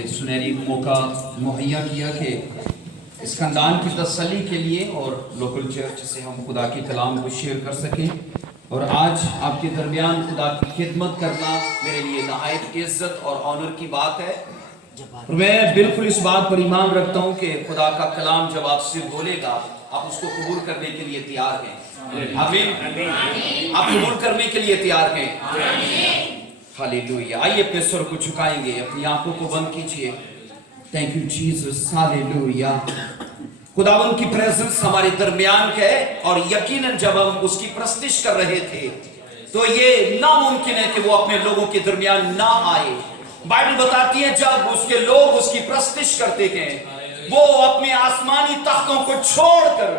ये सुनहरी मौका मुहैया किया कि इस खानदान की तसल्ली के लिए और लोकल चर्च से हम खुदा की कलाम को शेयर कर सकें। और आज आपके दरमियान खुदा की खिदमत करना मेरे लिए नहायत इज्जत और ऑनर की बात है। मैं बिल्कुल इस बात पर ईमान रखता हूँ कि खुदा का कलाम जब आपसे बोलेगा आप उसको कबूल करने के लिए तैयार हैं। आमीन। आप कबूल करने के लिए तैयार हैं। हालेलुया। आइए अपने स्वर को झुकाएंगे, अपनी आंखों को बंद कीजिए। Thank you Jesus. हालेलुया। खुदावंद की प्रेजेंस हमारे दरमियान है और यकीनन जब हम उसकी प्रस्तिश कर रहे थे तो ये नामुमकिन है कि वो अपने लोगों के दरमियान ना आए। बाइबल बताती है जब उसके लोग उसकी प्रस्तिश करते हैं वो अपने आसमानी तख्तों को छोड़कर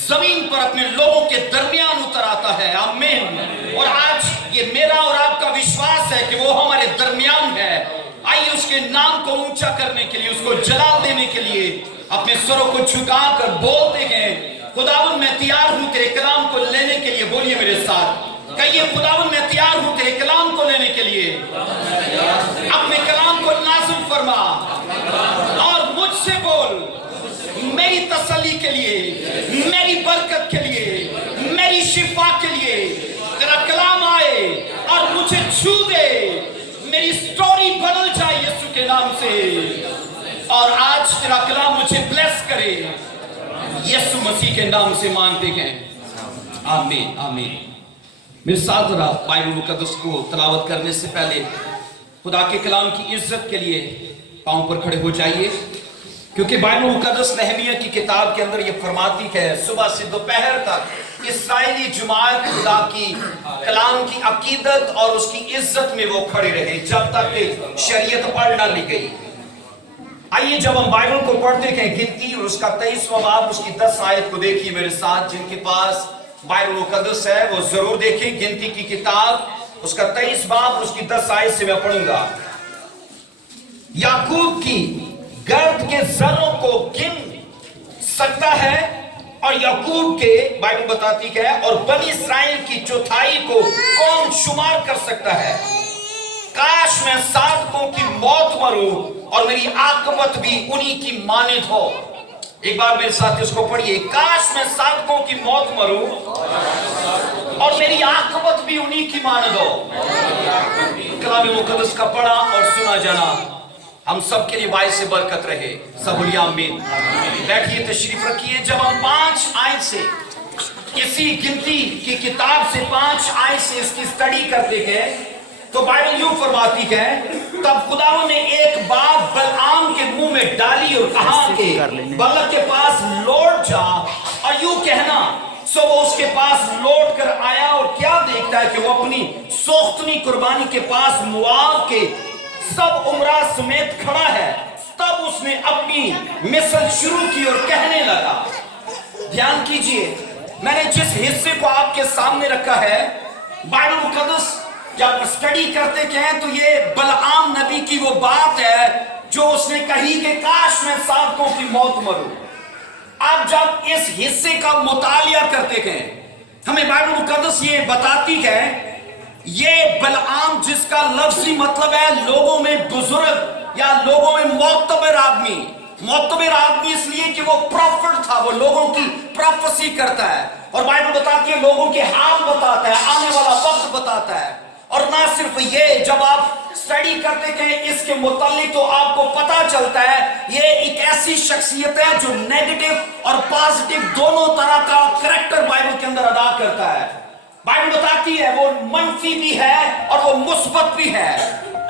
जमीन पर अपने लोगों के दरमियान उतर आता है। आमीन। और आज ये मेरा और आपका विश्वास है कि वो हमारे दरमियान है। आइए उसके नाम को ऊंचा करने के लिए, उसको जलाल देने के लिए अपने स्वरों को झुकाकर बोलते हैं, खुदावन मैं तैयार हूं तेरे कलाम को लेने के लिए। बोलिए मेरे साथ, कहिए खुदावन मैं तैयार हूं तेरे कलाम को लेने के लिए। अपने कलाम को नाज़िल फरमा और मुझसे बोल, मेरी तसल्ली के लिए, मेरी बरकत के लिए, मेरी शिफा के लिए तेरा कलाम आए और मुझे छू दे, मेरी स्टोरी बदल जाए यीशु के नाम से। और आज तेरा कलाम मुझे ब्लेस करे, यीशु मसीह के नाम से मांगते हैं। आमीन आमीन। मेरे साथ जरा बाइबल मुकद्दस को तलावत करने से पहले खुदा के कलाम की इज्जत के लिए पांव पर खड़े हो जाइए, क्योंकि बाइबल मुकद्दस नहमिया की किताब के अंदर ये फरमाती है सुबह से दोपहर तक इस्राएली जमात खुदा की कलाम की अकीदत और उसकी इज्जत में वो खड़े रहे जब तक शरीयत पढ़ ना ली गई। आइए जब हम बाइबल को पढ़ते हैं गिनती और उसका 23वां बाब उसकी 10 आयत को देखिए मेरे साथ। जिनके पास बाइबल मुकद्दस है वो जरूर देखें गिनती की किताब उसका 23 बाब उसकी 10 आयत से मैं पढ़ूंगा। याकूब की गर्द के जरों को गिन सकता है और याकूब के बाइबल बताती है और बनी इस्राएल की चौथाई को कौन शुमार कर सकता है। काश मैं साधकों की मौत मरूं और मेरी आकबत भी उन्हीं की मानित हो। एक बार मेरे साथ इसको पढ़िए, काश मैं साधकों की मौत मरूं और मेरी आकबत भी उन्हीं की मानित हो। कलाम मुकद्दस का पढ़ा और सुना जाना हम सब के लिए बाइस से बरकत रहे। सब बोलिए आमीन। बैठिए, तशरीफ रखिए। जब हम 5 आयत से इसी गिनती की किताब से 5 आयत से इसकी स्टडी करते हैं तो बाइबल यूं फरमाती है तब खुदावंद ने एक बात बलआम के मुंह में डाली और कहा कि बलक के पास लौट जा और यूं कहना। सो वो उसके पास लौट कर आया और क्या देखता है कि वो अपनी सोख्तनी कुर्बानी के पास मुआब के सब उमरा समेत खड़ा है। तब उसने अपनी मिसल शुरू की और कहने लगा। ध्यान कीजिए, मैंने जिस हिस्से को आपके सामने रखा है बाइबल मुकद्दस जब स्टडी करते हैं तो ये बलआम नबी की वो बात है जो उसने कही कि काश मैं साधकों की मौत मरूं। आप जब इस हिस्से का मुतालिया करते हैं हमें बाइबल मुकद्दस ये बताती है ये बलआम जिसका लफ्जी मतलब है लोगों में बुजुर्ग या लोगों में मोतबर आदमी। मोतबर आदमी इसलिए कि वो प्रॉफिट था, वो लोगों की प्रोफेसी करता है और बाइबल बताती है लोगों के हाल बताता है, आने वाला वक्त बताता है। और ना सिर्फ ये, जब आप स्टडी करते हैं इसके मुतालिक तो आपको पता चलता है ये एक ऐसी शख्सियत है जो नेगेटिव और पॉजिटिव दोनों तरह का करैक्टर बाइबल के अंदर अदा करता है। बाइबल बताती है वो मनफी भी है और वो मुस्बत भी है।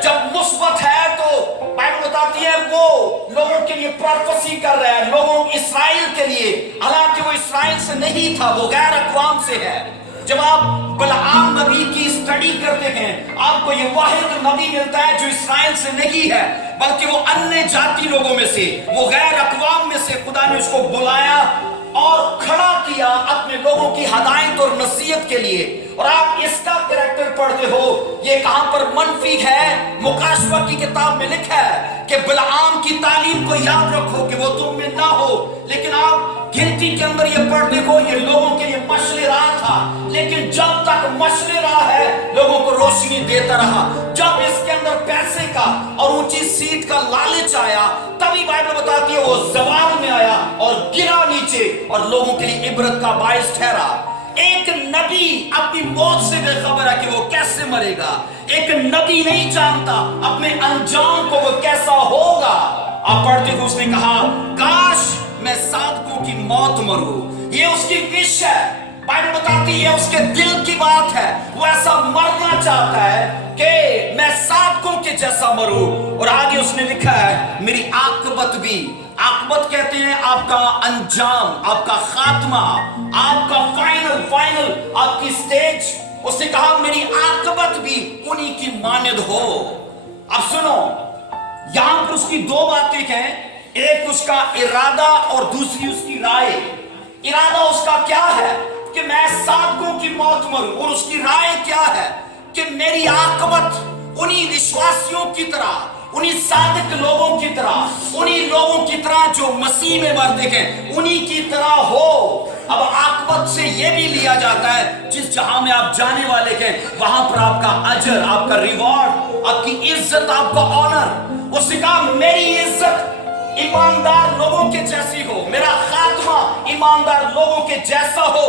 जब मुस्बत है तो बाइबल बताती है वो लोगों के लिए प्रोफेसी कर रहा है, लोगों इस्राएल के लिए, हालांकि वो इस्राएल से नहीं था, वो गैर अक़वाम से है। जब आप बलआम नबी की स्टडी करते हैं आपको ये वाहिद नबी मिलता है जो इस्राएल से नहीं है बल्कि वो अन्य जाति लोगों में से, वो गैर अक़वाम में से खुदा ने उसको बुलाया और खड़ा किया अपने लोगों की हदायत और नसीहत के लिए। और आप इसका कैरेक्टर पढ़ते हो, ये कहां पर मनफी है। मुकाशवा की किताब में लिखा है कि बलआम की तालीम को याद रखो कि वो तुम में ना हो, लेकिन आप गिनती के अंदर ये पढ़ते हो ये लोगों के लिए मशले राह था, लेकिन जब तक मशले राह है लोगों को रोशनी देता रहा। जब इसके अंदर पैसे का और ऊंची सीट का लालच आया, तभी बाइबल बताती है वो जवाल में आया और गिरा नीचे और लोगों के लिए इबरत का बायस ठहरा। एक नबी अपनी मौत से बेखबर है कि वो कैसे मरेगा। एक नबी नहीं जानता अपने अंजाम को वो कैसा होगा। आप पढ़ते हो उसने कहा काश मैं साधकों की मौत मरूं। ये उसकी विश है, बाइबल बताती है उसके दिल की बात है। वो ऐसा मरना चाहता है कि मैं साधकों के जैसा मरूं। और आगे उसने लिखा है मेरी आकबत भी, आकबत कहते हैं आपका अंजाम, आपका खात्मा, आपका फाइनल आपकी स्टेज। उसने कहा मेरी आकबत भी उन्हीं की मानद हो। अब सुनो, यहां पर उसकी दो बातें हैं, एक उसका इरादा और दूसरी उसकी राय। इरादा उसका क्या है कि मैं साधकों की मौत मरूं, और उसकी राय क्या है कि मेरी आकबत उन्हीं विश्वासियों की तरह, उन्हीं सादिक लोगों की तरह, उन्हीं लोगों की तरह जो मसीह में मरते हैं, उन्हीं की तरह हो। अब आकबत से यह भी लिया जाता है जिस जहां में आप जाने वाले हैं वहां पर आपका अजर, आपका रिवॉर्ड, आपकी इज्जत, आपका ऑनर। उसने कहा मेरी इज्जत ईमानदार लोगों के जैसी हो, मेरा खात्मा ईमानदार लोगों के जैसा हो।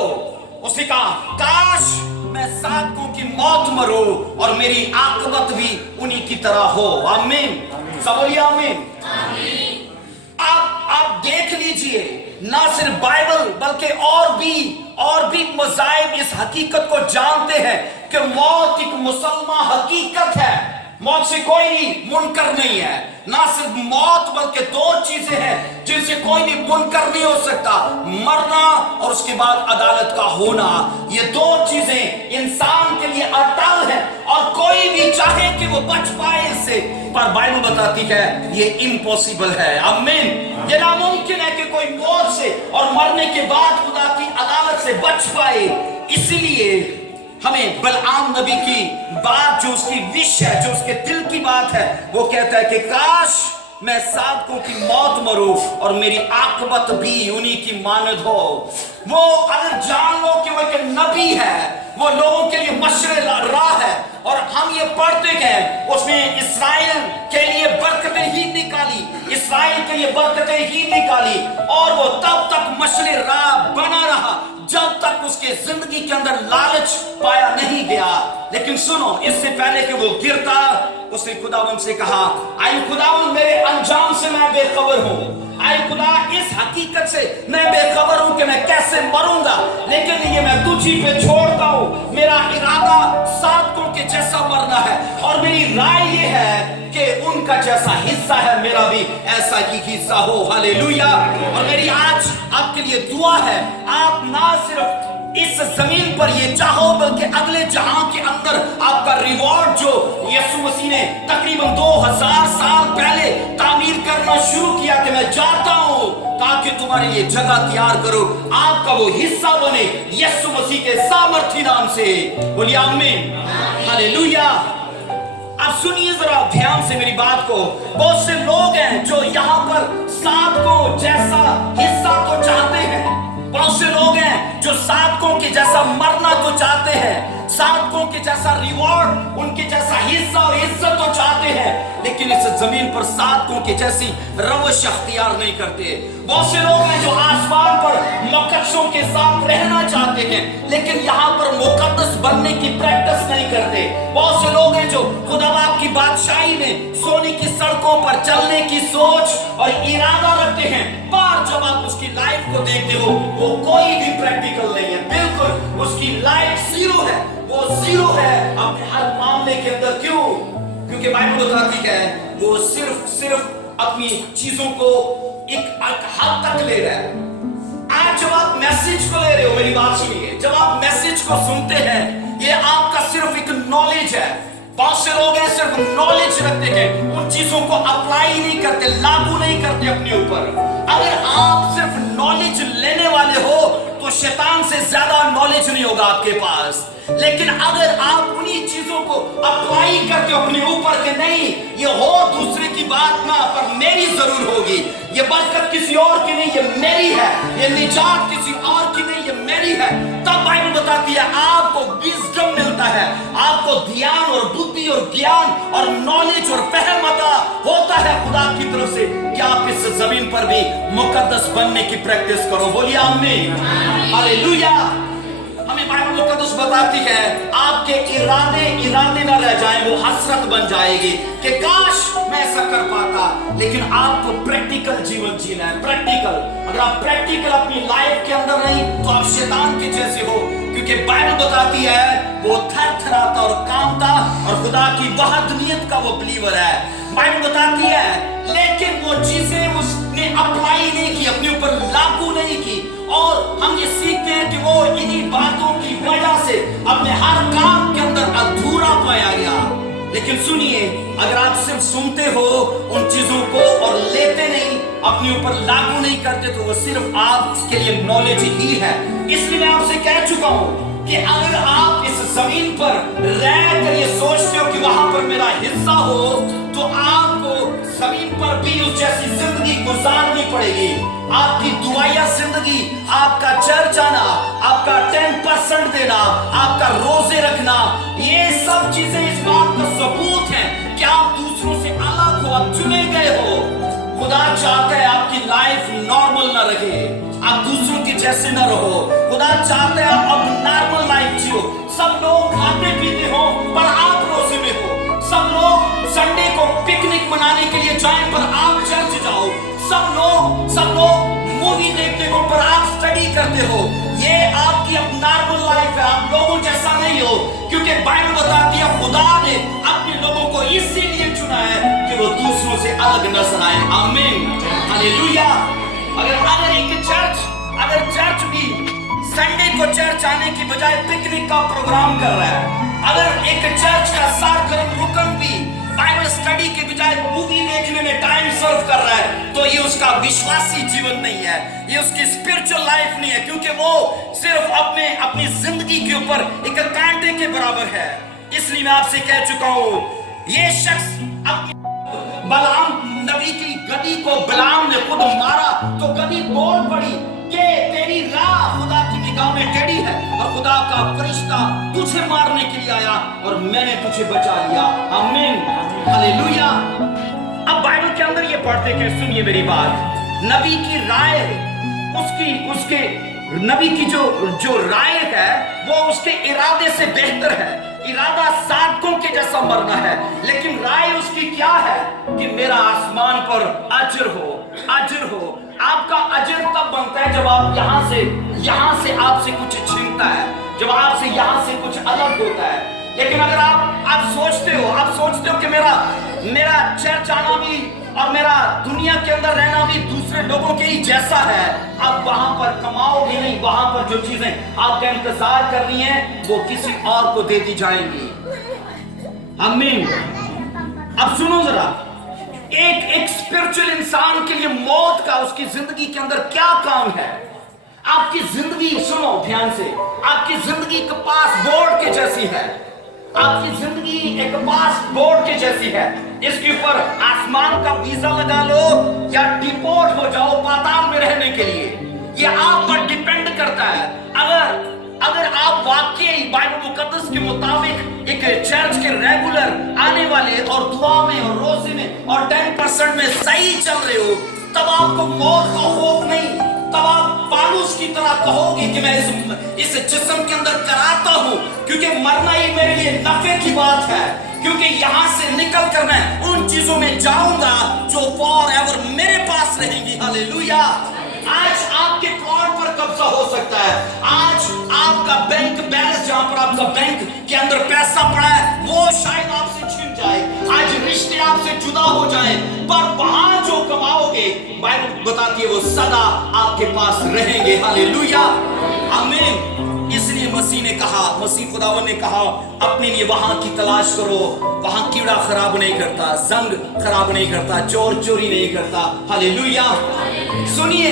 उसने कहा काश मैं साधकों की मौत मरूं और मेरी आकबत भी उन्हीं की तरह हो। आमीन, सब बोलिए आमीन। आप देख लीजिए, ना सिर्फ बाइबल बल्कि और भी मज़ाहिब इस हकीकत को जानते हैं कि मौत एक मुसलमान हकीकत है। मौत से कोई भी मुनकर नहीं है। ना सिर्फ मौत बल्कि दो चीजें हैं जिनसे कोई भी मुनकर नहीं हो सकता, मरना और उसके बाद अदालत का होना। ये दो चीजें इंसान के लिए अटल है और कोई भी चाहे कि वो बच पाए इससे, पर बाइबल बताती है ये इम्पॉसिबल है। आमीन। ये नामुमकिन है कि कोई मौत से और मरने के बाद खुदा की अदालत से बच पाए। इसीलिए हमें बलआम नबी की बात, जो उसकी विश है, जो उसके दिल की बात है, वो कहता है कि काश मैं साधकों की मौत मरूं और मेरी आकबत भी उन्हीं की मानद हो। वो अगर जान लो कि वो एक नबी है, वो लोगों के लिए मशरे राह है। और हम ये पढ़ते हैं उसने इस्राएल के लिए बरकतें ही निकाली, इस्राएल के लिए बरकतें ही निकाली, और वो तब तक मशरे राह बना रहा जब तक उसके जिंदगी के अंदर लालच पाया नहीं गया। लेकिन सुनो, इससे पहले कि वो गिरता, उसने खुदावंद से कहा आई खुदावंद मेरे अंजाम से मैं बेखबर हूं, आई खुदा इस हकीकत से मैं बेखबर हूं कि मैं कैसे मरूंगा, लेकिन ये मैं तुझी पे छोड़ता हूं। मेरा इरादा साधकों के जैसा मरना है और मेरी राय ये है कि उनका जैसा हिस्सा है मेरा भी ऐसा ही हिस्सा हो। हालेलुया। और मेरी आज आपके लिए दुआ है, आप ना सिर्फ इस जमीन पर ये चाहो बल्कि अगले जहां के अंदर आपका रिवॉर्ड जो यीशु मसीह ने तकरीबन 2000 साल पहले तामीर करना शुरू किया कि मैं जाता हूं ताकि तुम्हारे लिए जगह तैयार करो, आपका वो हिस्सा बने यीशु मसीह के सामर्थी नाम से। बोलिए आमीन। हालेलुया। अब सुनिए जरा ध्यान से मेरी बात को। बहुत से लोग हैं जो यहाँ पर साधकों जैसा हिस्सा तो चाहते हैं, बहुत से लोग हैं जो साधकों के जैसा मरना तो चाहते हैं, साधकों के जैसा रिवॉर्ड, उनके जैसा हिस्सा और इज्जत तो चाहते हैं, लेकिन इस जमीन पर साधकों के जैसी रवश अख्तियार नहीं करते। बहुत से लोग हैं जो आसमान पर मुकद्दसों के साथ रहना चाहते हैं, लेकिन यहाँ पर मुकद्दस बनने की प्रैक्टिस नहीं करते। बहुत से लोग हैं जो खुदाबाद की बादशाही में सोने की सड़कों पर चलने की सोच और इरादा रखते हैं, पर जब आप उसकी लाइफ को देखते हो वो कोई भी प्रैक्टिकल नहीं है, बिल्कुल उसकी लाइफ जीरो है, वो जीरो है अपने हर मामले के अंदर। क्यों? क्योंकि बाइबल बताती है वो सिर्फ अपनी चीजों को एक हद तक ले रहा है। आज जब आप मैसेज को ले रहे हो, मेरी बात सुनिए, जब आप मैसेज को सुनते हैं, ये आपका सिर्फ एक नॉलेज है। बहुत से लोग हैं सिर्फ नॉलेज रखते हैं, उन चीजों को अप्लाई नहीं करते, लागू नहीं करते अपने ऊपर। अगर आप सिर्फ नॉलेज लेने वाले हो तो शैतान से ज्यादा नॉलेज नहीं होगा आपके पास। लेकिन अगर आप उन्हीं चीजों को अप्लाई करते हो अपने ऊपर के नहीं ये हो दूसरे की बात ना, पर मेरी जरूर होगी, ये बरकत किसी और की नहीं, ये मेरी है, ये निजात किसी और की नहीं, ये मेरी है, तब बाइबल बताती है आपको विजडम मिलता है, आपको ध्यान और बुद्धि और ज्ञान और नॉलेज और फहम अता होता है खुदा की तरफ से कि आप इस जमीन पर भी मुकद्दस बनने की प्रैक्टिस करो। बोलिए आमीन, हालेलुया। हमें बाइबल मुकद्दस बताती है आपके इरादे न रह जाएं, वो हसरत बन जाएगी कि काश मैं ऐसा कर पाता। लेकिन आपको प्रैक्टिकल जीवन जीना है, प्रैक्टिकल। अगर आप प्रैक्टिकल अपनी लाइफ के अंदर नहीं तो आप शैतान के जैसे हो, क्योंकि बाइबल बताती है वो थरथराता और कांपता और खुदा की वहदनीयत का वो बिलीवर है। बाइबल बताती है लेकिन वो चीजें उसने अप्लाई नहीं की, अपने ऊपर लागू नहीं की। और हम ये सीखते हैं कि वो इन्हीं बातों की वजह से अपने हर काम के अंदर अधूरा पाया गया। लेकिन सुनिए, अगर आप सिर्फ सुनते हो उन चीजों को और लेते नहीं, अपने ऊपर लागू नहीं करते, तो वो सिर्फ आपके लिए नॉलेज ही है। इसलिए मैं आपसे कह चुका हूं कि अगर आप इस जमीन पर रहकर ये सोचते हो कि वहां पर मेरा हिस्सा हो, तो आपको जमीन पर भी उस जैसी जिंदगी गुजारनी पड़ेगी। आपकी दुआया जिंदगी, आपका चर्च आना, आपका 10% देना, आपका रोजे रखना, ये सब चीजें इस बात का सबूत है कि आप दूसरों से अलग हो, आप चुने गए हो। खुदा चाहता है आपकी लाइफ नॉर्मल ना रहे, आप दूसरों के जैसे ना रहो। खुदा चाहता है आप अब नॉर्मल लाइफ जियो। सब लोग खाते पीते हो पर आप रोजे में हो। सब लोग संडे को पिकनिक मनाने के लिए जाएं पर आप चर्च जाओ। सब लोग मूवी देखते हो पर आप स्टडी करते हो। ये आपकी अब नॉर्मल लाइफ है, आप लोगों जैसा नहीं हो। क्योंकि बाइबल बताती है खुदा ने अपने लोगों को इसीलिए चुना है कि वो दूसरों से अलग नजर आए। आमीन, हालेलुया। अगर चर्च भी संडे को चर्च आने की बजाय पिकनिक का प्रोग्राम कर रहा है, अगर एक चर्च का सरगर्म रुकन भी बाइबल स्टडी के बजाय मूवी देखने में टाइम सर्व कर रहा है, तो ये उसका विश्वासी जीवन नहीं है, ये उसकी स्पिरिचुअल लाइफ नहीं है। क्योंकि वो सिर्फ अपनी जिंदगी के ऊपर एक कांटे के बराबर है। इसलिए मैं आपसे कह चुका हूं, ये शख्स अपनी बलाम नबी की गदी को बिलाम ने खुद मारा तो गदी बोल पड़ी कि तेरी राह खुदा की निगाह में टेढ़ी है और खुदा का फरिश्ता तुझे मारने के लिए आया और मैंने तुझे बचा लिया। आमीन, हालेलुया। अब बाइबल के अंदर ये पढ़ते कि सुनिए मेरी बात, नबी की राय उसके नबी की जो राय है वो उसके इरादे से बेहतर है। इरादा साधकों के जैसा मरना है, लेकिन राय उसकी क्या है कि मेरा आसमान पर अजर हो। आपका अजर तब बनता है जब आप यहाँ से आपसे कुछ छिनता है, जब आपसे यहाँ से कुछ अलग होता है। लेकिन अगर आप सोचते हो कि मेरा चर्च आना भी और मेरा दुनिया के अंदर रहना भी दूसरे लोगों के ही जैसा है, आप वहां पर कमाओगे नहीं। वहां पर जो चीजें आपका इंतजार कर रही हैं वो किसी और को दे दी जाएंगी। आमीन। अब सुनो जरा, एक स्पिरिचुअल इंसान के लिए मौत का उसकी जिंदगी के अंदर क्या काम है। आपकी जिंदगी, सुनो ध्यान से, आपकी जिंदगी एक पासपोर्ट के जैसी है। आपकी जिंदगी एक पासपोर्ट के जैसी है। इसके ऊपर आसमान का वीजा लगा लो या डिपोर्ट हो जाओ पाताल में रहने के लिए, ये आप पर डिपेंड करता है। अगर आप वाकई बाइबल मुकद्दस के मुताबिक एक चर्च के रेगुलर आने वाले और दुआ में और रोजे में और 10% में सही चल रहे हो, तब आपको मौत का खौफ नहीं। तब आप पालूस की तरह कहोगे कि मैं इस जिस्म के अंदर कराता हूं, क्योंकि मरना ही मेरे लिए नफे की बात है। क्योंकि यहां से निकल कर मैं उन चीजों में जाऊंगा जो फॉरएवर मेरे पास रहेंगी। हालेलुया। आज आपके प्लॉट पर कब्जा हो सकता है। आज आपका बैंक बैलेंस, जहां पर आपका बैंक के अंदर पैसा पड़ा है, वो शायद आपसे छिन जाए। आज रिश्ते आपसे जुदा हो जाए, पर वहां जो कमाओगे बाइबल बताती है वो सदा आपके पास रहेंगे। हालेलुया, आमीन। इसलिए मसीह खुदावन ने कहा अपने लिए वहां की तलाश करो। वहां कीड़ा खराब नहीं करता, जंग खराब नहीं करता, चोर चोरी नहीं करता। हालेलुया। सुनिए,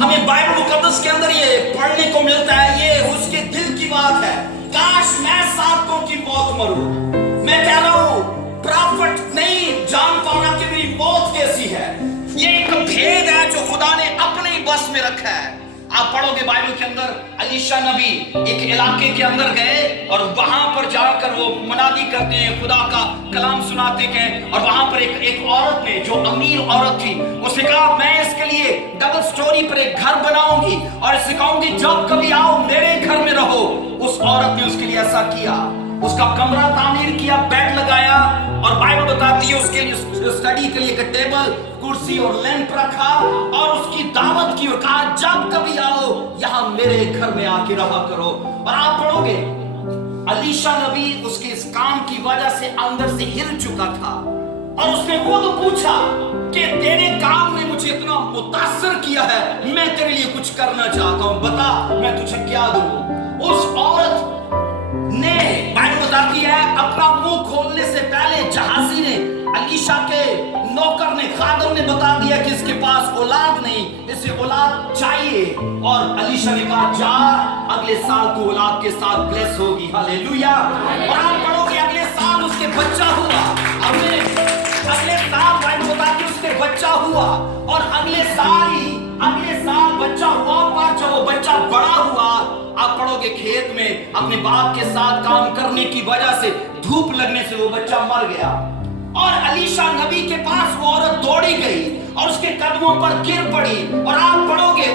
हमें बाइबल मुकद्दस के अंदर ये पढ़ने को मिलता है, ये उसके दिल की बात है। काश मैं साधकों की मौत मरूं। मैं कह रहा हूं, प्रॉफिट नहीं जान पाना कि मेरी मौत कैसी है। ये एक भेद है जो खुदा ने अपने ही बस में रखा है। आप पढ़ोगे बाइबल के अंदर, अलीशा नबी एक इलाके के अंदर गए और वहां पर जाकर वो मुनादी करते हैं, खुदा का कलाम सुनाते हैं। और वहां पर एक औरत ने, जो अमीर औरत थी, उसने कहा मैं इसके लिए डबल स्टोरी पर एक घर बनाऊंगी और सिखाऊंगी, जब कभी आओ मेरे घर में रहो। उस औरत ने उसके लिए ऐसा किया, उसका कमरा तामीर किया, बेड लगाया, और बाइबल बताती है उसके लिए स्टडी के लिए एक टेबल, कुर्सी और लैंप रखा, और उसकी दावत की और कहा जब कभी आओ यहां मेरे घर में आके रहा करो। और आप पढ़ोगे अलीशा नबी उसके इस काम की वजह से अंदर से हिल चुका था, और उसने खुद पूछा कि तेरे काम ने मुझे इतना मुतासर किया है, मैं तेरे लिए कुछ करना चाहता हूं, बता मैं तुझे क्या दूं। उस औरत ने, बाइबल बताती है, अपना मुंह खोलने से पहले जहाजी ने, अलीशा के नौकर ने, खादम ने बता दिया कि इसके पास औलाद नहीं, इसे औलाद चाहिए। और अलीशा ने कहा जा, अगले साल तू औलाद के साथ ब्लेस होगी। हालेलुया। और आप पढ़ोगे अगले साल उसके बच्चा हुआ, अगले साल बाइबल बताती है उसके बच्चा हुआ, और अगले साल बच्चा हुआ, पर जब वो बच्चा बड़ा हुआ, आप पढ़ोगे खेत में अपने बाप के साथ काम करने की वजह से धूप लगने से वो बच्चा मर गया। और अलीशा नबी के पास वो औरत दौड़ी गई और उसके कदमों पर गिर पड़ी। और आप पढ़ोगे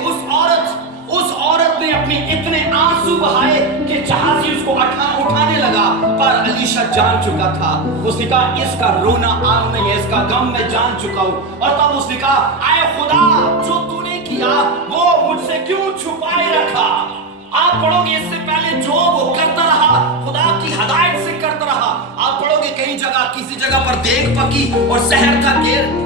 उस औरत ने अपने इतने आंसू बहाए कि जहाजी उसको उठाने लगा, पर अलीशा जान चुका था। उसने कहा इसका रोना आम नहीं है, इसका गम मैं जान चुका हूं। और तब उसने कहा आए खुदा, जो तूने किया वो मुझसे क्यों छुपाए रखा। आप पढ़ोगे इससे पहले जो वो करता रहा, खुदा की हदायत से करता रहा। आप पढ़ोगे कई जगह, किसी जगह पर देग पकी और शहर का घेर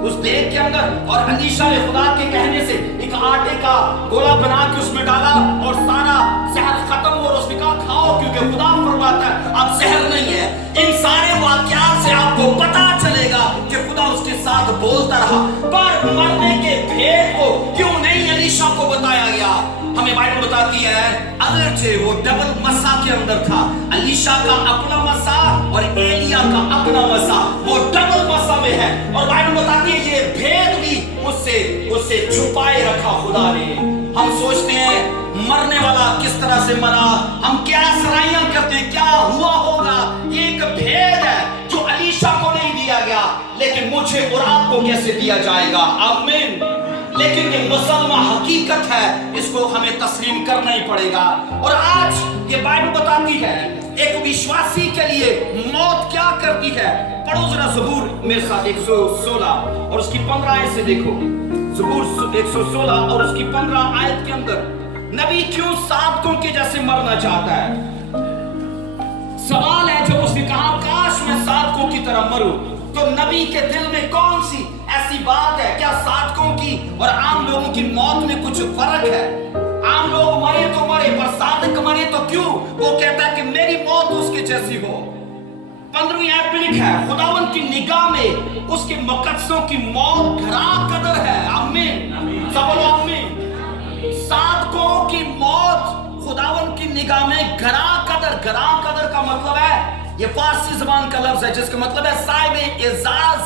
उस देग के अंदर, और अलीशा ने खुदा के कहने से एक आटे का गोला बना के उसमें डाला और सारा शहर खत्म हुआ। और उसने कहा खाओ, क्योंकि खुदा फरमाता है अब शहर नहीं है। इन सारे वाकयात से आपको पता चलेगा कि खुदा उसके साथ बोलता रहा, पर मरने के भेद को क्यों नहीं अलीशा को बताया गया। हमें बाइबल बताती है अगरचे वो डबल मसा के अंदर था, अलीशा का अपना मसा और एलिया का अपना मसा, वो डबल मसा में है। और बाइबल बताती है ये भेद भी उससे छुपाए रखा खुदा ने। हम सोचते हैं मरने वाला किस तरह से मरा, हम क्या सराहियां करते हैं, क्या हुआ होगा। एक भेद है जो अलीशा को नहीं दिया गया, लेकिन मुझे और आपको कैसे दिया जाएगा। आमीन। लेकिन ये मुसलमान हकीकत है, इसको हमें तस्लीम करना ही पड़ेगा। और आज ये बाइबल बताती है एक विश्वासी के लिए मौत क्या करती है। पढ़ो जरा ज़बूर मेरे साथ 116 और उसकी 15 आयत से देखो। ज़बूर 116 और उसकी 15 आयत के अंदर नबी क्यों साधकों के जैसे मरना चाहता है। सवाल है जब उसने कहा काश मैं साधकों की तरह मरूं, तो नबी के दिल में कौन सी ऐसी बात है। क्या साधकों की और आम लोगों की मौत में कुछ फर्क है। आम लोग मरे तो मरे, पर साधक मरे तो क्यों। वो कहता है कि मेरी मौत उसके जैसी हो। 15वीं आयत में लिखा है खुदावंद की निगाह में उसके मुकद्दसों की मौत घरा कदर है। आमीन, सब बोलो आमीन। साधकों की मौत खुदावंद की निगाह में घरा कदर का मतलब है, ये फारसी जबान का लफ्ज है जिसका मतलब है साहिब एजाज।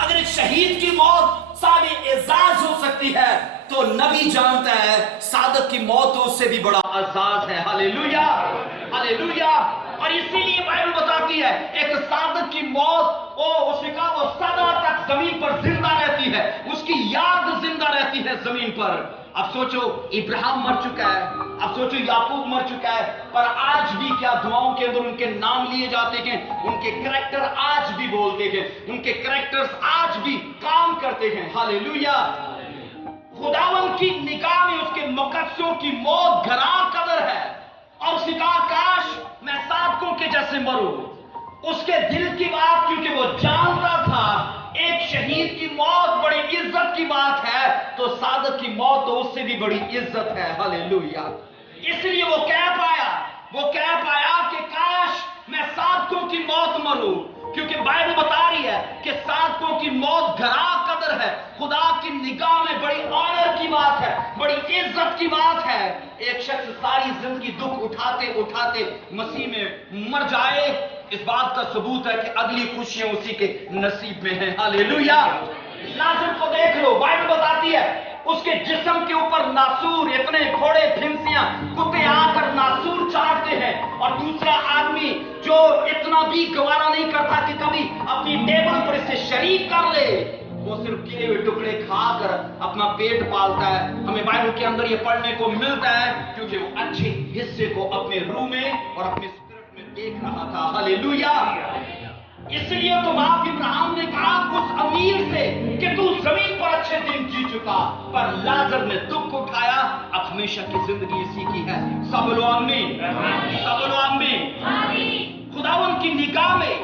अगर एक शहीद की मौत साहिब एजाज हो सकती है, तो नबी जानता है सादक की मौत उससे भी बड़ा एजाज है। Hallelujah, hallelujah. और इसीलिए बाइबल बताती है एक सादक की मौत उसने कहा वो सदा तक जमीन पर जिंदा रहती है, उसकी याद जिंदा रहती है जमीन पर। अब सोचो इब्राहिम मर चुका है, अब सोचो याकूब मर चुका है, पर आज भी क्या दुआओं के अंदर उनके नाम लिए जाते हैं, उनके करैक्टर आज भी बोलते हैं, उनके करैक्टर्स आज भी काम करते हैं। हालेलुया। खुदावंद की निगाह में उसके मुकद्दसों की मौत घरा कदर है। और उसने कहा काश मैं साधकों के जैसे मरूं। उसके दिल की बात, क्योंकि वो जानता था एक शहीद की मौत बड़ी इज्जत की बात है, तो सादक की मौत तो उससे भी बड़ी इज्जत है। हालेलुया। इसलिए वो कह पाया कि काश मैं साधकों की मौत मरूं, क्योंकि बाइबल बता रही है कि साधकों की मौत घरा कदर है, खुदा की निगाह में बड़ी ऑनर की बात है, बड़ी इज्जत की बात है। एक शख्स सारी जिंदगी दुख उठाते उठाते मसीह में मर जाए, इस बात का सबूत है कि अगली खुशियां उसी के नसीब में है। हालेलुया। लाजर को देख लो, बाइबल बताती है اس کے جسم کے اوپر ناسور، اتنے گھوڑے پھنسیاں کتے آ کر ناسور چاٹتے ہیں، اور دوسرا آدمی جو اتنا بھی گوارا نہیں کرتا کہ کبھی اپنی ٹیبل پر اسے شریک کر لے، وہ صرف گرے ہوئے ٹکڑے کھا کر اپنا پیٹ پالتا ہے۔ ہمیں بائبل کے اندر یہ پڑھنے کو ملتا ہے کیونکہ وہ اچھے حصے کو اپنے روح میں اور اپنے اسپرٹ میں دیکھ رہا تھا۔ ہاللیلویا! اس لیے تو باپ ابراہیم نے کہا اس امیر سے کہ تو زمین پر اچھے دن جی چکا، پر لازر نے دکھ اٹھایا، اب ہمیشہ کی زندگی اسی کی ہے۔ سب بولو آمین، سب بولو آمین۔ خداوند کی نگاہ میں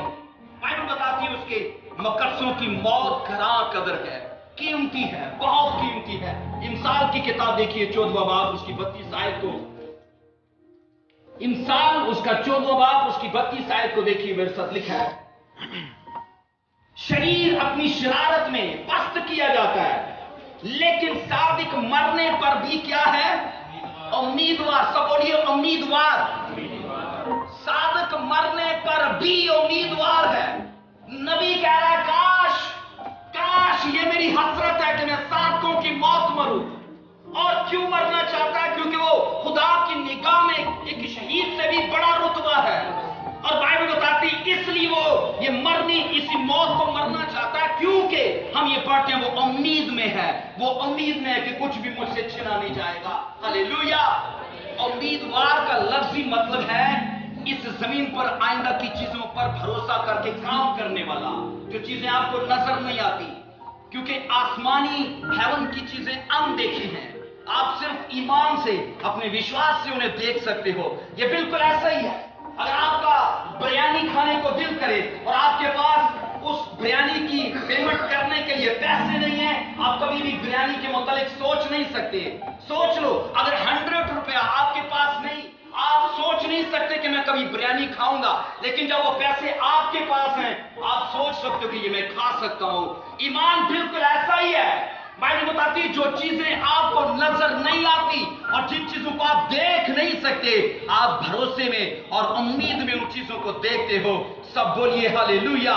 بائبل بتاتی ہے اس کے مقدسوں کی موت گراں قدر ہے، قیمتی ہے، بہت قیمتی ہے۔ امثال کی کتاب دیکھیے 14واں باب اس کی 32 آیت کو، امثال اس کا 14واں باب اس کی 32 آیت کو دیکھیے، میرے ساتھ لکھا ہے، شریر اپنی شرارت میں پست کیا جاتا ہے، لیکن صادق مرنے پر بھی کیا ہے؟ امیدوار۔ سب بولیے امیدوار۔ صادق مرنے پر بھی امیدوار ہے۔ نبی کہہ رہا ہے کاش یہ میری حسرت ہے کہ میں صادقوں کی موت مروں۔ اور کیوں مرنا چاہتا ہے؟ کیونکہ وہ خدا کی نگاہ میں ایک شہید سے بھی بڑا رتبہ ہے، اور بائبل بتاتی اس لیے وہ یہ مرنی اسی موت کو مرنا چاہتا ہے، کیونکہ ہم یہ پڑھتے ہیں وہ امید میں ہے، وہ امید میں ہے کہ کچھ بھی مجھ سے چھنا نہیں جائے گا۔ ہاللیلویا! امیدوار کا لفظی مطلب ہے اس زمین پر آئندہ کی چیزوں پر بھروسہ کر کے کام کرنے والا، جو چیزیں آپ کو نظر نہیں آتی، کیونکہ آسمانی ہیون کی چیزیں اندیکھی ہیں، آپ صرف ایمان سے اپنے وشواس سے انہیں دیکھ سکتے ہو۔ یہ بالکل ایسا ہی ہے، اگر آپ کا بریانی کھانے کو دل کرے اور آپ کے پاس اس بریانی کی پیمنٹ کرنے کے لیے پیسے نہیں ہیں، آپ کبھی بھی بریانی کے متعلق سوچ نہیں سکتے۔ سوچ لو، اگر 100 روپیہ آپ کے پاس نہیں، آپ سوچ نہیں سکتے کہ میں کبھی بریانی کھاؤں گا، لیکن جب وہ پیسے آپ کے پاس ہیں آپ سوچ سکتے ہو کہ یہ میں کھا سکتا ہوں۔ ایمان بالکل ایسا ہی ہے۔ بائبل بتاتی جو چیزیں آپ کو نظر نہیں آتی اور جن چیزوں کو آپ دیکھ نہیں سکتے، آپ بھروسے میں اور امید میں ان چیزوں کو دیکھتے ہو۔ سب بولیے ہاللیلویا!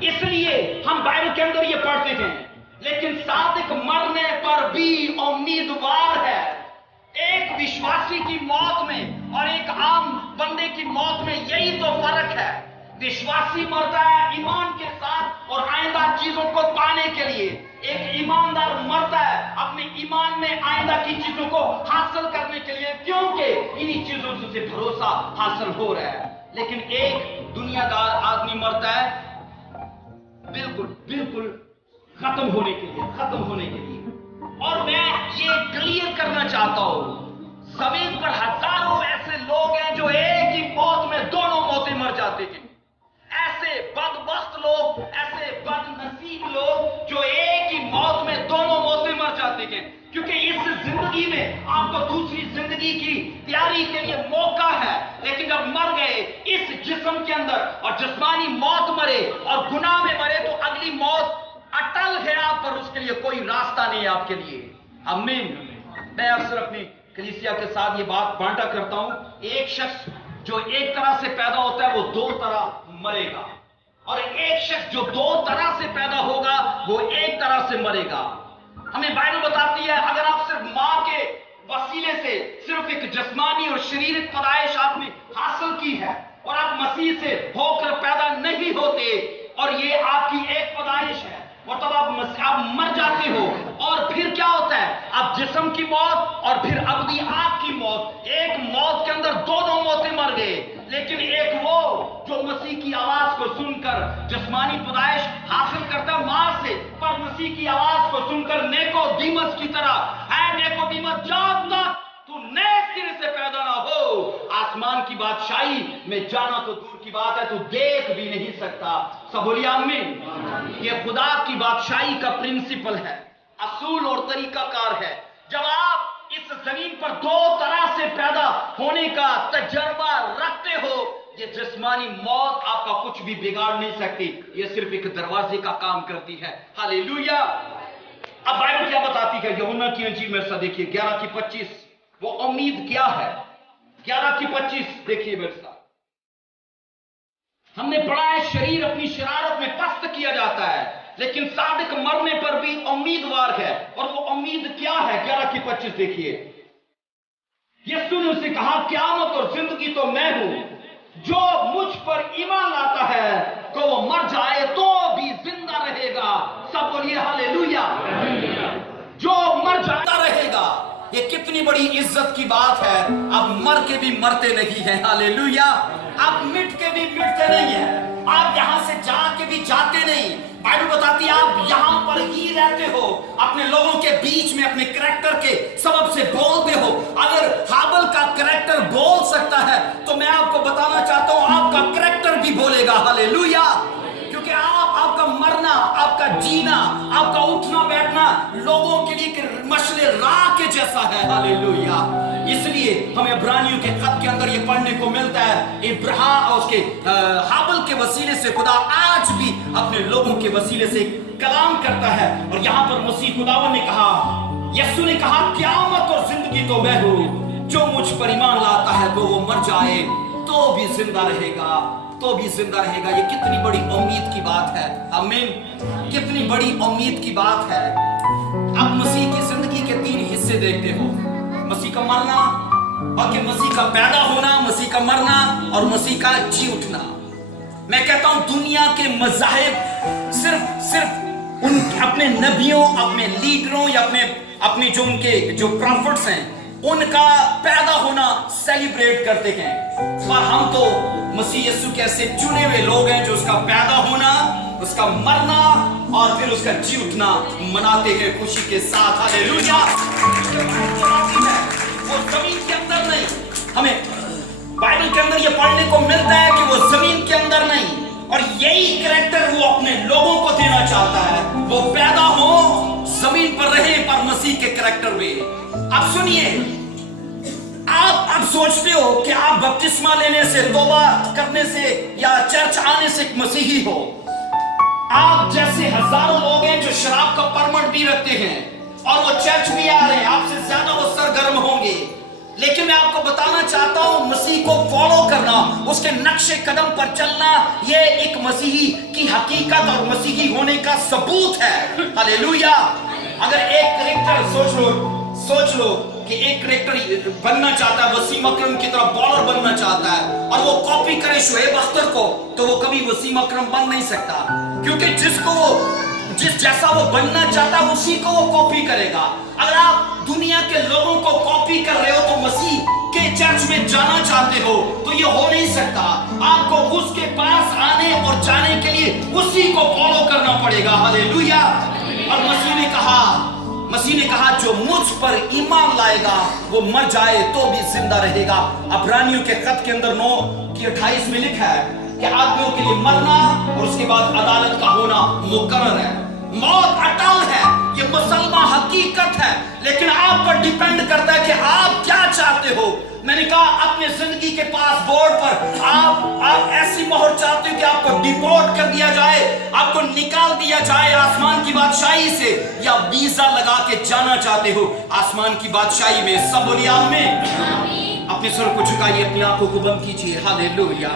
اس لیے ہم بائبل کے اندر یہ پڑھتے ہیں، لیکن صادق مرنے پر بھی امیدوار ہے۔ ایک وشواسی کی موت میں اور ایک عام بندے کی موت میں یہی تو فرق ہے۔ وشواسی مرتا ہے ایمان کے ساتھ اور آئندہ چیزوں کو پانے کے لیے، ایک ایماندار مرتا ہے اپنے ایمان میں آئندہ کی چیزوں کو حاصل کرنے کے لیے، کیونکہ انہی چیزوں سے اسے بھروسہ حاصل ہو رہا ہے۔ لیکن ایک دنیا دار آدمی مرتا ہے بالکل ختم ہونے کے لیے۔ اور میں یہ کلیئر کرنا چاہتا ہوں، زمین پر ہزاروں ایسے لوگ ہیں جو ایک ہی موت میں دونوں موتیں مر جاتے ہیں۔ ایسے بدبخت لوگ، ایسے بد نصیب لوگ جو ایک ہی موت میں دونوں موتیں مر جاتے ہیں، کیونکہ اس زندگی میں آپ کو دوسری زندگی کی تیاری کے لیے موقع ہے، لیکن جب مر گئے اس جسم کے اندر اور جسمانی موت مرے اور گناہ میں مرے تو اگلی موت اٹل ہے آپ پر، اس کے لیے کوئی راستہ نہیں ہے آپ کے لیے۔ آمین۔ میں اکثر اپنی کلیسیا کے ساتھ یہ بات بانٹا کرتا ہوں، ایک شخص جو ایک طرح سے پیدا ہوتا ہے وہ دو طرح مرے گا، اور ایک شخص جو دو طرح سے پیدا ہوگا وہ ایک طرح سے مرے گا۔ ہمیں بائبل بتاتی ہے اگر آپ صرف ماں کے وسیلے سے صرف ایک جسمانی اور شریرک پیدائش آپ نے حاصل کی ہے اور آپ مسیح سے ہو کر پیدا نہیں ہوتے، اور یہ آپ کی ایک پیدائش ہے، اور تب آپ مر جاتے ہو، اور پھر کیا ہوتا ہے؟ اب جسم کی موت اور پھر ابدی آپ کی موت، ایک موت کے اندر دونوں موتیں مر گئے۔ لیکن ایک وہ جو مسیح کی آواز کو سن کر جسمانی پیدائش حاصل کرتا ماں سے، پر مسیح کی آواز کو سن کر نیکودیمس کی طرح، اے نیکودیمس جب تک تو نئے سرے سے پیدا نہ ہو آسمان کی بادشاہی میں جانا تو دور کی بات ہے، تو دیکھ بھی نہیں سکتا۔ سب بولیے آمین۔ یہ خدا کی بادشاہی کا پرنسپل ہے، اصول اور طریقہ کار ہے۔ جب آپ اس زمین پر دو طرح سے پیدا ہونے کا تجربہ رکھتے ہو، یہ جسمانی موت آپ کا کچھ بھی بگاڑ نہیں سکتی، یہ صرف ایک دروازے کا کام کرتی ہے۔ ہاللیلویا۔ اب بائبل کیا بتاتی ہے؟ یوحنا کی انجیل میں سے دیکھیے 11:25، وہ امید کیا ہے؟ 11:25 دیکھیے میرے ساتھ۔ ہم نے پڑھا ہے شریر اپنی شرارت میں پست کیا جاتا ہے، लेकिन सादिक मरने पर भी उम्मीदवार है, और वो उम्मीद क्या है? 11 की 25 देखिए। यीशु ने उसे कहा, क़यामत और जिंदगी तो मैं हूं, जो मुझ पर ईमान लाता है तो वो मर जाए तो भी जिंदा रहेगा। सब बोलिए हालेलुया। जो मर जाता रहेगा। ये कितनी बड़ी इज्जत की बात है। आप मर के भी मरते नहीं हैं, हालेलुया। आप मिट के भी मिटते नहीं हैं, आप यहां से जाके भी जाते नहीं। बाइबल बताती है आप यहां पर ही रहते हो, अपने लोगों के बीच में अपने करैक्टर के सबब से बोलते हो। अगर हाबल का करैक्टर बोल सकता है तो मैं आपको बताना चाहता हूं आपका करैक्टर भी बोलेगा, हालेलुया। क्योंकि आपका मरना, आपका जीना, आपका उठना बैठना लोगों के लिए एक मशले राह के जैसा है, हालेलुया। इसलिए हमें इब्रानियों के खत के अंदर ये पढ़ने को मिलता है, इब्राहिम और उसके हाबल के वसीले से खुदा आज भी अपने लोगों के वसीले से कलाम करता है। और यहाँ पर मसीह खुदावन ने कहा, यीशु ने कहा, क़यामत और जिंदगी तो मैं हूं, जो मुझ पर ईमान लाता है तो वो मर जाए तो भी जिंदा रहेगा, तो भी जिंदा रहेगा। ये कितनी बड़ी उम्मीद की बात है, आमीन। कितनी बड़ी उम्मीद की बात है। अब मसीह की जिंदगी के 3 हिस्से देखते हो, मसीह का मरना, और कि मसीह का पैदा होना, मसीह का मरना और मसीह का जी उठना। मैं कहता हूं दुनिया के मज़ाहिब सिर्फ उन अपने नबियों, अपने लीडरों या अपने जो उनके जो प्रॉफिट्स हैं उनका पैदा होना सेलिब्रेट करते हैं, पर हम तो मसीह यीशु के ऐसे चुने हुए लोग हैं जो उसका पैदा होना, उसका मरना और फिर उसका जी उठना मनाते हैं खुशी के साथ, हालेलुया। वो जमीन के अंदर नहीं, हमें बाइबल के अंदर ये पढ़ने को मिलता है कि वो जमीन के अंदर नहीं, और यही कैरेक्टर वो अपने लोगों को देना चाहता है। वो पैदा हो, जमीन पर रहे, पर मसीह के कैरेक्टर में। अब सुनिए, आप सोचते हो कि आप बपतिस्मा लेने से, तौबा करने से या चर्च आने से एक मसीही हो। आप जैसे हजारों लोग हैं जो शराब का परमिट भी रखते हैं और वो चर्च भी आ रहे हैं, आपसे ज्यादा वो सरगर्म होंगे। लेकिन मैं आपको बताना चाहता हूं, मसीह को फॉलो करना, उसके नक्शे कदम पर चलना, ये एक मसीही की हकीकत और मसीही होने का सबूत है, हालेलुया। अगर एक कैरेक्टर सोच लो कि एक कैरेक्टर बनना चाहता है, वसीम अकरम की तरह बॉलर बनना चाहता है, और वो कॉपी करे शोएब अख्तर को, तो वो कभी वसीम अकरम बन नहीं सकता, क्योंकि जिस जैसा वो बनना चाहता है उसी को वो कॉपी करेगा। अगर आप दुनिया के लोगों को कॉपी कर रहे हो तो मसीह के चर्च में जाना चाहते हो तो ये हो नहीं सकता। आपको उसके पास आने और जाने के लिए उसी को फॉलो करना पड़ेगा, हालेलुया। और मसीह ने कहा जो मुझ पर ईमान लाएगा वो मर जाए तो भी जिंदा रहेगा। इब्रानियों के खत के अंदर 9:28 में लिखा है कि आदमियों के लिए मरना और उसके बाद अदालत का होना मुकर्रर है। मौत अटल है, ये मुसलमान हकीकत है, लेकिन आप पर डिपेंड करता है कि आप क्या चाहते हो। मैंने कहा अपने जिंदगी के पास बोर्ड पर आप ऐसी मोहर चाहते हो कि आपको डिपोर्ट कर दिया जाए, आपको निकाल दिया जाए आसमान की बादशाही से, या वीजा लगा के जाना चाहते हो आसमान की बादशाही में। सब बोलिए आमीन। अपने सर को झुकाइए, अपनी आंखों को बंद कीजिए, हालेलुया।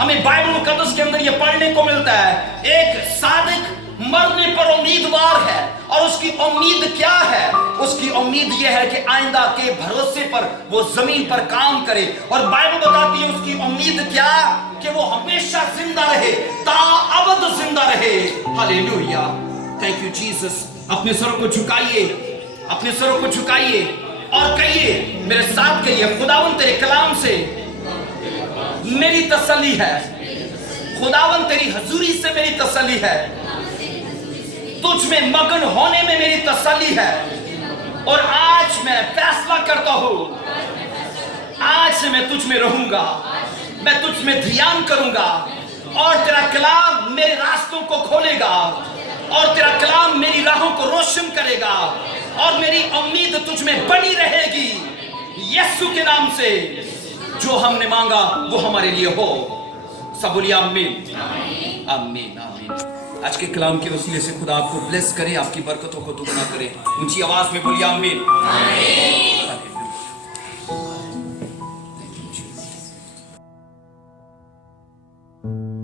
हमें बाइबल मुकद्दस के अंदर यह पढ़ने को मिलता है, एक सादिक मरने पर उम्मीदवार है, और उसकी उम्मीद क्या है? उसकी उम्मीद यह है कि आइंदा के भरोसे पर वो जमीन पर काम करे। और बाइबल बताती है उसकी उम्मीद क्या, कि वो हमेशा जिंदा रहे, ताअबद जिंदा रहे, हालेलुया। Thank you Jesus. अपने सरों को झुकाइए, अपने सरों को झुकाइए और कहिए मेरे साथ, कहिए खुदावन तेरे कलाम से मेरी तसल्ली है, खुदावन तेरी हजूरी से मेरी तसल्ली है, तुझ में मगन होने में मेरी तसल्ली है। और आज मैं फैसला करता हूं, आज से मैं तुझ में रहूंगा, मैं तुझ में ध्यान करूंगा, और तेरा कलाम मेरे रास्तों को खोलेगा, और तेरा कलाम मेरी राहों को रोशन करेगा, और मेरी उम्मीद तुझ में बनी रहेगी। यीशु के नाम से जो हमने मांगा वो हमारे लिए हो। सब बोलिए आमीन, आमीन, आमीन। आज के कलाम के वसीले से खुदा आपको ब्लेस करे, आपकी बरकतों को दुगना करे। ऊंची आवाज में बोलिए आमीन, आमीन। Thank you.